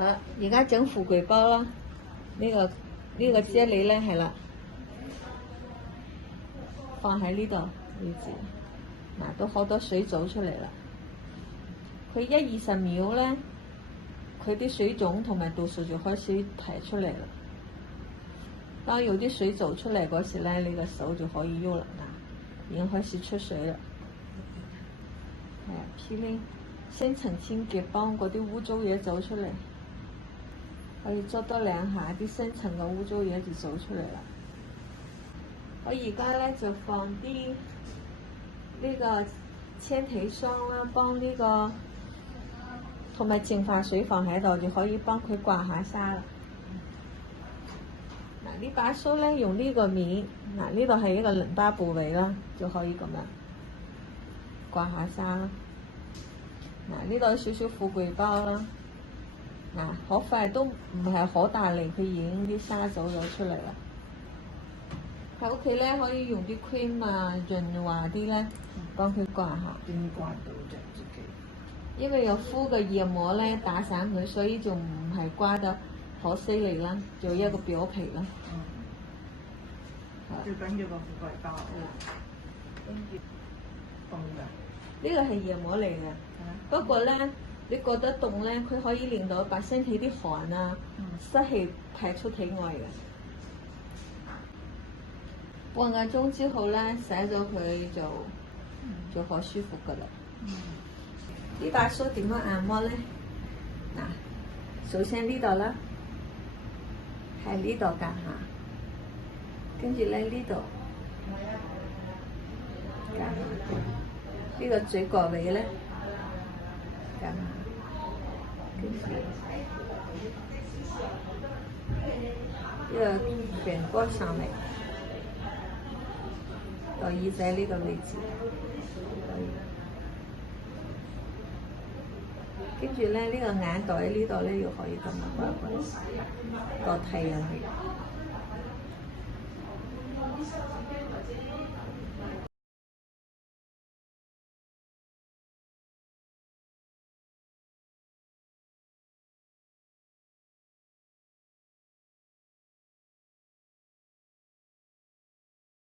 好，而家整富貴包啦。呢個啫喱咧係啦，放喺呢度位置，嗱都好多水走出嚟啦。佢20秒咧，佢啲水腫同埋毒素就開始排出嚟啦。當有啲水走出嚟嗰時咧，你個手就可以喐啦，已經開始出水啦。係啊，peeling深層清潔，幫嗰啲污糟嘢走出嚟。可以捽多2下，啲深層嘅污糟嘢就走出嚟啦。我而家咧就放啲呢個纖體霜啦，幫呢個同埋淨化水放喺度，就可以幫佢刮下痧啦。嗱，呢把梳咧用呢個面，嗱呢度係一個淋巴部位啦，就可以咁樣刮下痧啦。嗱，呢度有少少富貴包啦。嗱，好快都唔係好大力，佢已經啲沙走咗出嚟啦。喺屋企咧可以用啲 cream 啊，潤滑啲咧，幫佢刮下。點刮到啫自己？因為有敷嘅液膜咧打散佢，所以就唔係刮得好犀利啦，做一個表皮啦。最緊要個富貴包。跟住凍㗎。呢個係液膜嚟嘅，不過咧。你覺得凍咧，佢可以令到把身體啲寒啊、濕氣排出體外嘅。半個鐘之後咧，洗咗佢就好舒服噶啦。呢把梳點樣按摩咧？嗱，首先呢度啦，喺呢度夾下，跟住咧呢度夾下，呢個嘴角位咧夾下。呢個顴骨上嚟，到耳仔呢個位置，跟住咧呢個眼袋呢度咧又可以咁樣刮刮，個剃入去。